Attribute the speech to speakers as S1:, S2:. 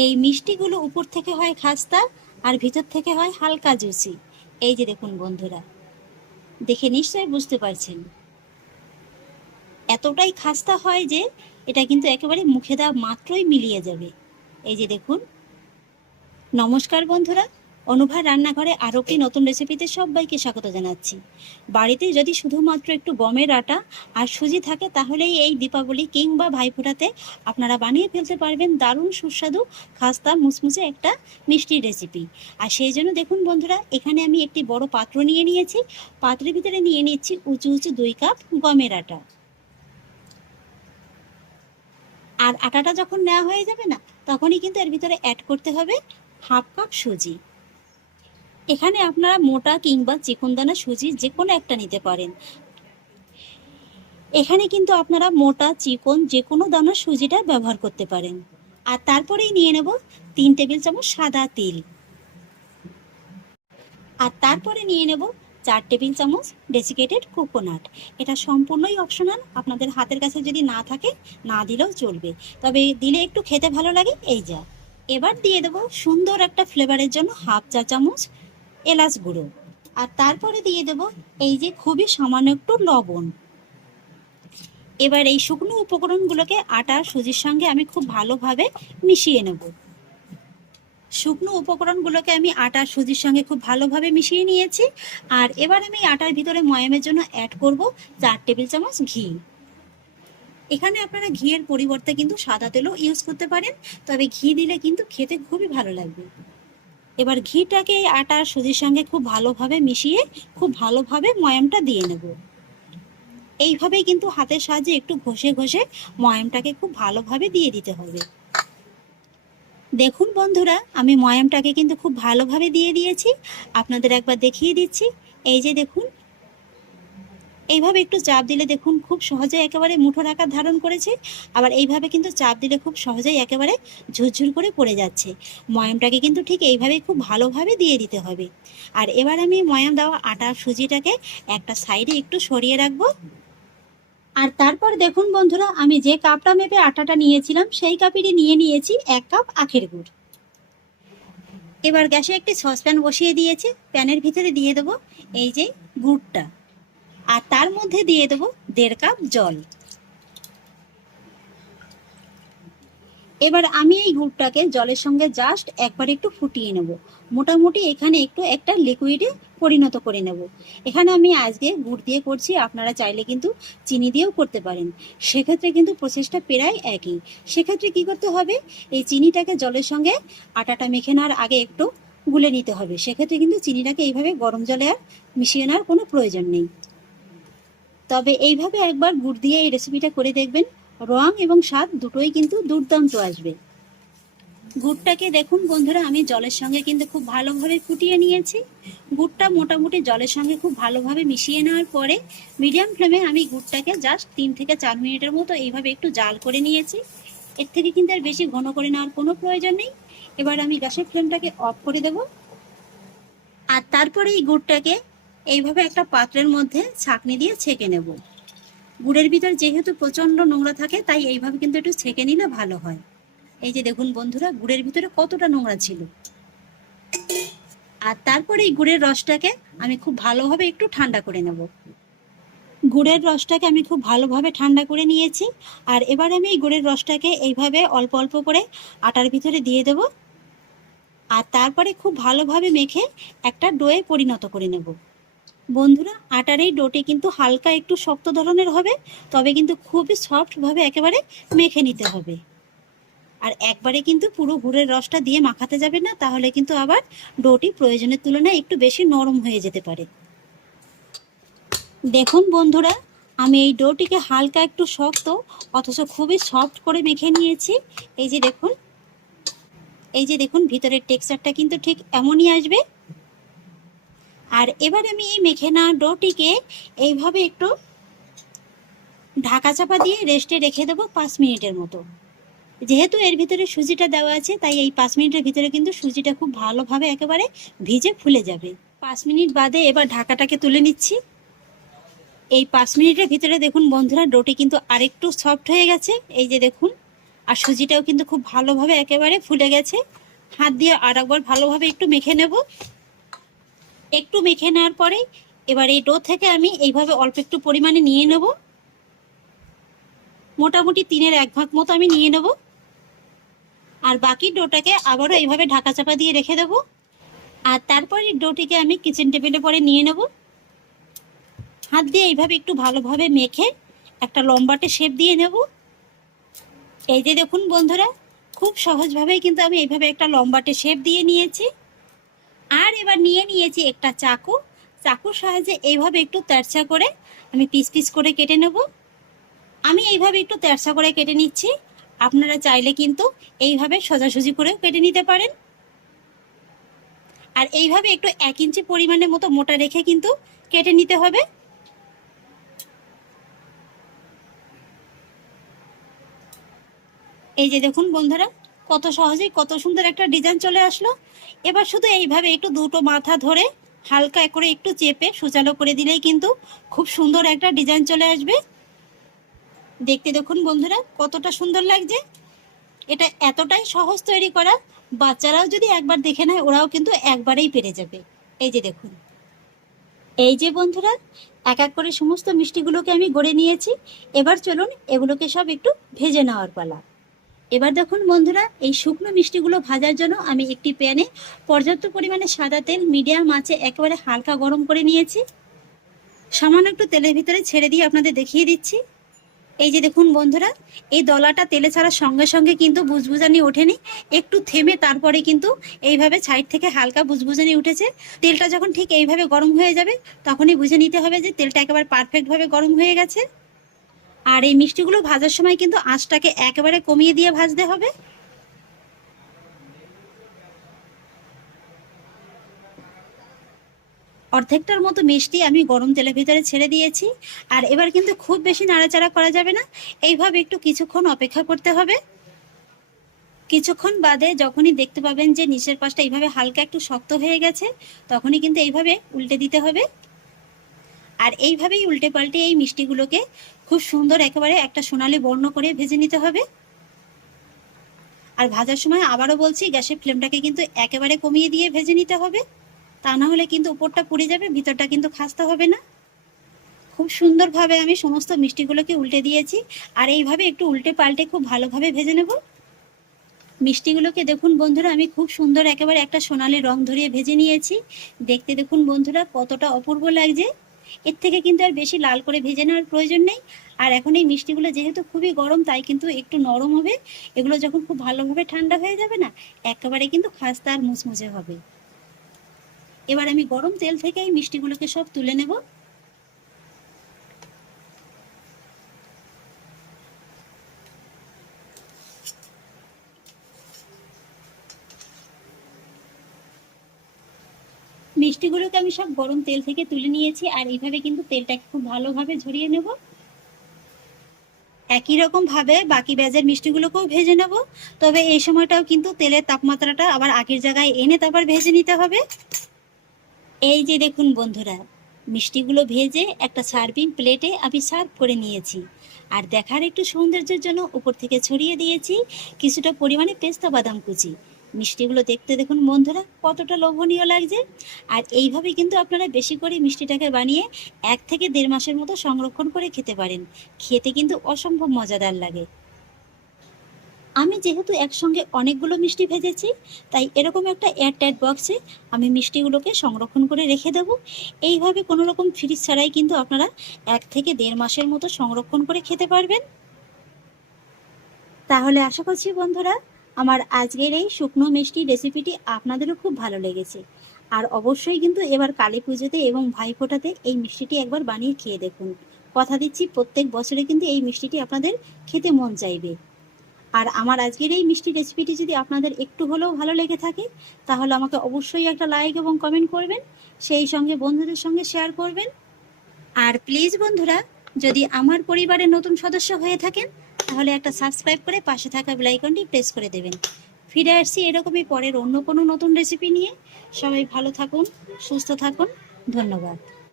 S1: এই মিষ্টিগুলো উপর থেকে হয় খাস্তা আর ভিতর থেকে হয় হালকা জুসি। এই যে দেখুন বন্ধুরা, দেখে নিশ্চয়ই বুঝতে পারছেন। এতটাই খাস্তা হয় যে এটা কিন্তু একেবারে মুখে দেওয়া মাত্রই মিলিয়ে যাবে। এই যে দেখুন, নমস্কার বন্ধুরা অনুভার রান্নাঘরে আরও একটি নতুন রেসিপিতে সবাইকে স্বাগত জানাচ্ছি। বাড়িতে যদি শুধুমাত্র একটু গমের আটা আর সুজি থাকে, তাহলেই এই দীপাবলি কিংবা ভাইফোঁটাতে আপনারা বানিয়ে ফেলতে পারবেন দারুণ সুস্বাদু খাস্তা মুসমুসে একটা মিষ্টির রেসিপি। আর সেই জন্য দেখুন বন্ধুরা, এখানে আমি একটি বড় পাত্র নিয়ে নিয়েছি। পাত্রের ভিতরে নিয়ে নিচ্ছি উঁচু উঁচু দুই কাপ গমের আটা। আর আটাটা যখন নেওয়া হয়ে যাবে না, তখনই কিন্তু এর ভিতরে অ্যাড করতে হবে হাফ কাপ সুজি। এখানে আপনারা মোটা কিংবা চিকনদানা সুজি যে কোনো একটা নিতে পারেন। এখানে কিন্তু আপনারা মোটা, চিকন যে কোনো দানা সুজিটা ব্যবহার করতে পারেন। আর তারপরেই নিয়ে নেব তিন টেবিল চামচ সাদা তিল। আর তারপরে নিয়ে নেব চার টেবিল চামচ ডেসিকেটেড কোকোনাট। এটা সম্পূর্ণই অপশনাল, আপনাদের হাতের কাছে যদি না থাকে, না দিলেও চলবে। তবে দিলে একটু খেতে ভালো লাগে, এই যা। এবার দিয়ে দেবো সুন্দর একটা ফ্লেভারের জন্য হাফ চা চামচ এলাচ গুঁড়ো। আর তারপরে দিয়ে দেব এই যে খুবই সামান্য একটু লবণ। এবার এই শুকনো উপকরণগুলোকে আটা, সুজির সঙ্গে আমি খুব ভালোভাবে মিশিয়ে নেব। শুকনো উপকরণগুলোকে আমি আটা, সুজির সঙ্গে খুব ভালোভাবে মিশিয়ে নিয়েছি। আর এবার আমি আটার ভিতরে ময়ামের জন্য অ্যাড করব চার টেবিল চামচ ঘি। এখানে আপনারা ঘিয়ের পরিবর্তে কিন্তু সাদা তেলও ইউজ করতে পারেন, তবে ঘি দিলে কিন্তু খেতে খুবই ভালো লাগবে। এবার ঘিটাকে আটা সুজির সঙ্গে খুব ভালোভাবে মিশিয়ে খুব ভালোভাবে ময়ামটা দিয়ে নেব। এইভাবেই কিন্তু হাতের সাহায্যে একটু ঘষে ঘষে ময়ামটাকে খুব ভালোভাবে দিয়ে দিতে হবে। দেখুন বন্ধুরা, আমি ময়ামটাকে কিন্তু খুব ভালোভাবে দিয়ে দিয়েছি। আপনাদের একবার দেখিয়ে দিচ্ছি। এই যে দেখুন এইভাবে একটু চাপ দিলে দেখুন খুব সহজে একেবারে মুঠোর আকার ধারণ করেছে। আবার এইভাবে কিন্তু চাপ দিলে খুব সহজেই একেবারে ঝুরঝুর করে পড়ে যাচ্ছে। ময়ামটাকে কিন্তু ঠিক এইভাবে খুব ভালোভাবে দিয়ে দিতে হবে। আর এবার আমি ময়াম দেওয়া আটা সুজিটাকে একটা সাইডে একটু সরিয়ে রাখব। আর তারপর দেখুন বন্ধুরা, আমি যে কাপটা মেপে আটাটা নিয়েছিলাম, সেই কাপেরই নিয়ে নিয়েছি এক কাপ আখের গুড়। এবার গ্যাসে একটি সসপ্যান বসিয়ে দিয়েছি। প্যানের ভিতরে দিয়ে দেবো এই যে গুড়টা। আর তার মধ্যে দিয়ে দেবো দেড় কাপ জল। এবার আমি এই গুড়টাকে জলের সঙ্গে জাস্ট একবার একটু ফুটিয়ে নেব। মোটামুটি এখানে একটু একটা লিকুইডে পরিণত করে নেব। এখানে আমি আজকে গুড় দিয়ে করছি, আপনারা চাইলে কিন্তু চিনি দিয়েও করতে পারেন। সেক্ষেত্রে কিন্তু প্রসেসটা প্রায় একই। সেক্ষেত্রে কি করতে হবে, এই চিনিটাকে জলের সঙ্গে আটাটা মেখে নেওয়ার আগে একটু গুলে নিতে হবে। সেক্ষেত্রে কিন্তু চিনিটাকে এইভাবে গরম জলে আর মিশিয়ে নেওয়ার কোনো প্রয়োজন নেই। তবে এইভাবে একবার গুড় দিয়ে এই রেসিপিটা করে দেখবেন। রং এবং স্বাদ দুটোই কিন্তু দুর্দান্ত আসবে। গুড়টাকে দেখুন বন্ধুরা, আমি জলের সঙ্গে কিন্তু খুব ভালোভাবে ফুটিয়ে নিয়েছি। গুড়টা মোটামুটি জলের সঙ্গে খুব ভালোভাবে মিশিয়ে নেওয়ার পরে মিডিয়াম ফ্লেমে আমি গুড়টাকে জাস্ট তিন থেকে চার মিনিটের মতো এইভাবে একটু জাল করে নিয়েছি। এর থেকে কিন্তু আর বেশি ঘন করে নেওয়ার কোনো প্রয়োজন নেই। এবার আমি গ্যাসের ফ্লেমটাকে অফ করে দেব। আর তারপরে এই গুড়টাকে এইভাবে একটা পাত্রের মধ্যে ছাঁকনি দিয়ে ছেঁকে নেব। গুড়ের ভিতর যেহেতু প্রচণ্ড নোংরা থাকে, তাই এইভাবে কিন্তু একটু ছেঁকে নিলে ভালো হয়। এই যে দেখুন বন্ধুরা, গুড়ের ভিতরে কতটা নোংরা ছিল। আর তারপরে এই গুড়ের রসটাকে আমি খুব ভালোভাবে একটু ঠান্ডা করে নেব। গুড়ের রসটাকে আমি খুব ভালোভাবে ঠান্ডা করে নিয়েছি। আর এবার আমি এই গুড়ের রসটাকে এইভাবে অল্প অল্প করে আটার ভিতরে দিয়ে দেব। আর তারপরে খুব ভালোভাবে মেখে একটা ডোয়ে পরিণত করে নেব। বন্ধুরা, আটার এই ডোটি কিন্তু হালকা একটু শক্ত ধরনের হবে, তবে কিন্তু খুবই সফটভাবে একেবারে মেখে নিতে হবে। আর একবারে কিন্তু পুরো গুড়ের রসটা দিয়ে মাখাতে যাবে না, তাহলে কিন্তু আবার ডোটি প্রয়োজনের তুলনায় একটু বেশি নরম হয়ে যেতে পারে। দেখুন বন্ধুরা, আমি এই ডোটিকে হালকা একটু শক্ত, অথচ খুবই সফট করে মেখে নিয়েছি। এই যে দেখুন, এই যে দেখুন, ভিতরের টেক্সচারটা কিন্তু ঠিক এমনই আসবে আর এবার আমি এই মেখে নেওয়া ডোটিকে এইভাবে একটু ঢাকা চাপা দিয়ে রেস্টে রেখে দেবো পাঁচ মিনিটের মতো। যেহেতু এর ভিতরে সুজিটা দেওয়া আছে, তাই এই পাঁচ মিনিটের ভিতরে কিন্তু সুজিটা খুব ভালোভাবে একেবারে ভিজে ফুলে যাবে। পাঁচ মিনিট বাদে এবার ঢাকাটাকে তুলে নিচ্ছি। এই পাঁচ মিনিটের ভিতরে দেখুন বন্ধুরা ডোটি কিন্তু আরেকটু সফট হয়ে গেছে। এই যে দেখুন, আর সুজিটাও কিন্তু খুব ভালোভাবে একেবারে ফুলে গেছে। হাত দিয়ে আর একবার ভালোভাবে একটু মেখে নেব। একটু মেখে নেওয়ার পরে এবার এই ডো থেকে আমি এইভাবে অল্প একটু পরিমাণে নিয়ে নেব। মোটামুটি তিনের এক ভাগ মতো আমি নিয়ে নেব। আর বাকি ডোটাকে আবারও এইভাবে ঢাকা চাপা দিয়ে রেখে দেবো। আর তারপরে ডোটিকে আমি কিচেন টেবিলে পরে নিয়ে নেব। হাত দিয়ে এইভাবে একটু ভালোভাবে মেখে একটা লম্বাটে শেপ দিয়ে নেব। এই যে দেখুন বন্ধুরা, খুব সহজভাবেই কিন্তু আমি এইভাবে একটা লম্বাটে শেপ দিয়ে নিয়েছি। আর এবার নিয়ে নিয়েছি একটা চাকু। চাকুর সাহায্যে এইভাবে একটু তেরচা করে আমি পিস পিস করে কেটে নেব। আমি এইভাবে একটু তেরচা করে কেটে নিচ্ছি। আপনারা চাইলে কিন্তু এইভাবে সোজাসুজি করেও কেটে নিতে পারেন। আর এইভাবে একটু এক ইঞ্চি পরিমাণের মতো মোটা রেখে কিন্তু কেটে নিতে হবে। এই যে দেখুন বন্ধুরা কত সহজেই কত সুন্দর একটা ডিজাইন চলে আসলো। এবার শুধু এইভাবে একটু দুটো মাথা ধরে হালকা করে একটু চেপে সুচালো করে দিলেই কিন্তু খুব সুন্দর একটা ডিজাইন চলে আসবে। দেখতে দেখুন বন্ধুরা, কতটা সুন্দর লাগছে। এটা এতটাই সহজ তৈরি করা, বাচ্চারাও যদি একবার দেখে নেয়, ওরাও কিন্তু একবারেই পেরে যাবে। এই যে দেখুন। এই যে বন্ধুরা, এক এক করে সমস্ত মিষ্টিগুলোকে আমি গড়ে নিয়েছি। এবার চলুন এগুলোকে সব একটু ভেজে নেওয়ার পালা। এবার দেখুন বন্ধুরা, এই শুকনো মিষ্টিগুলো ভাজার জন্য আমি একটি প্যানে পর্যাপ্ত পরিমাণে সাদা তেল, মিডিয়াম আঁচে একেবারে হালকা গরম করে নিয়েছি। সামান্য একটু তেলের ভিতরে ছেড়ে দিয়ে আপনাদের দেখিয়ে দিচ্ছি। এই যে দেখুন বন্ধুরা, এই দলাটা তেলে ছাড়ার সঙ্গে সঙ্গে কিন্তু বুজবুজানি ওঠেনি। একটু থেমে তারপরে কিন্তু এইভাবে সাইড থেকে হালকা বুজবুজানি উঠেছে। তেলটা যখন ঠিক এইভাবে গরম হয়ে যাবে, তখনই বুঝে নিতে হবে যে তেলটা একেবারে পারফেক্টভাবে গরম হয়ে গেছে। আর এই মিষ্টিগুলো ভাজার সময় কিন্তু আঁচটাকে একেবারে কমিয়ে দিয়ে ভাজতে হবে। অর্ধেকটার মতো মিষ্টি আমি গরম তেলের ভিতরে ছেড়ে দিয়েছি। আর এবার কিন্তু খুব বেশি নাড়াচাড়া করা যাবে না। এইভাবে একটু কিছুক্ষণ অপেক্ষা করতে হবে। কিছুক্ষণ বাদে যখনই দেখতে পাবেন যে নিচের পাশটা এইভাবে হালকা একটু শক্ত হয়ে গেছে, তখনই কিন্তু এইভাবে উল্টে দিতে হবে। আর এইভাবেই উল্টে পাল্টে এই মিষ্টিগুলোকে খুব সুন্দর একেবারে একটা সোনালি বর্ণ করে ভেজে নিতে হবে। আর ভাজার সময় আবারও বলছি, গ্যাসের ফ্লেমটাকে কিন্তু একেবারে কমিয়ে দিয়ে ভেজে নিতে হবে। তা না হলে কিন্তু উপরটা পুড়ে যাবে, ভিতরটা কিন্তু খাস্তা হবে না। খুব সুন্দরভাবে আমি সমস্ত মিষ্টিগুলোকে উল্টে দিয়েছি। আর এইভাবে একটু উল্টে পাল্টে খুব ভালোভাবে ভেজে নেব। মিষ্টিগুলোকে দেখুন বন্ধুরা, আমি খুব সুন্দর একেবারে একটা সোনালি রং ধরিয়ে ভেজে নিয়েছি। দেখতে দেখুন বন্ধুরা, কতটা অপূর্ব লাগছে। এর থেকে কিন্তু আর বেশি লাল করে ভেজে নেওয়ার প্রয়োজন নেই। আর এখন এই মিষ্টিগুলো যেহেতু খুবই গরম, তাই কিন্তু একটু নরম হবে। এগুলো যখন খুব ভালোভাবে ঠান্ডা হয়ে যাবে না, একেবারে কিন্তু খাস্তা আর মুচমুচে হবে। এবার আমি গরম তেল থেকে এই মিষ্টিগুলোকে সব তুলে নেব। মিষ্টিগুলোকে আমি সব গরম তেল থেকে তুলে নিয়েছি আর এইভাবে কিন্তু তেলটাকে খুব ভালোভাবে ঝরিয়ে নেব। একই রকম ভাবে বাকি ব্যাজের মিষ্টিগুলোকেও ভেজে নেব। তবে এই সময়টাও কিন্তু তেলের তাপমাত্রাটা আবার আগের জায়গায় এনে তারপর ভেজে নিতে হবে। এই যে দেখুন বন্ধুরা, মিষ্টিগুলো ভেজে একটা সার্ভিং প্লেটে আমি সার্ভ করে নিয়েছি। আর দেখার একটু সৌন্দর্যের জন্য উপর থেকে ছড়িয়ে দিয়েছি কিছুটা পরিমাণে পেস্তা বাদাম কুচি। মিষ্টিগুলো দেখতে দেখুন। বন্ধুরা, কতটা লোভনীয় লাগছে। আর এইভাবে কিন্তু আপনারা বেশি করে মিষ্টিটাকে বানিয়ে এক থেকে দেড় মাসের মতো সংরক্ষণ করে খেতে পারেন। খেতে কিন্তু অসম্ভব মজাদার লাগে। আমি যেহেতু একসঙ্গে অনেকগুলো মিষ্টি ভেজেছি, তাই এরকম একটা এয়ারটাইট বক্সে আমি মিষ্টিগুলোকে সংরক্ষণ করে রেখে দেব। এইভাবে কোনো রকম ফ্রিজ ছাড়াই কিন্তু আপনারা এক থেকে দেড় মাসের মতো সংরক্ষণ করে খেতে পারবেন। তাহলে আশা করছি বন্ধুরা আমার আজকের এই শুকনো মিষ্টি রেসিপিটি আপনাদেরও খুব ভালো লেগেছে। আর অবশ্যই কিন্তু এবার কালী পুজোতে এবং ভাইফোঁটাতে এই মিষ্টিটি একবার বানিয়ে খেয়ে দেখুন। কথা দিচ্ছি, প্রত্যেক বছরে কিন্তু এই মিষ্টিটি আপনাদের খেতে মন চাইবে। আর আমার আজকের এই মিষ্টি রেসিপিটি যদি আপনাদের একটু হলেও ভালো লেগে থাকে, তাহলে আমাকে অবশ্যই একটা লাইক এবং কমেন্ট করবেন, সেই সঙ্গে বন্ধুদের সঙ্গে শেয়ার করবেন। আর প্লিজ বন্ধুরা, যদি আমার পরিবারের নতুন সদস্য হয়ে থাকেন তাহলে একটা সাবস্ক্রাইব করে পাশে থাকা বেলাইকনটি প্রেস করে দেবেন। ফিরে আসছি এরকমই পরের অন্য কোনো নতুন রেসিপি নিয়ে। সবাই ভালো থাকুন, সুস্থ থাকুন। ধন্যবাদ।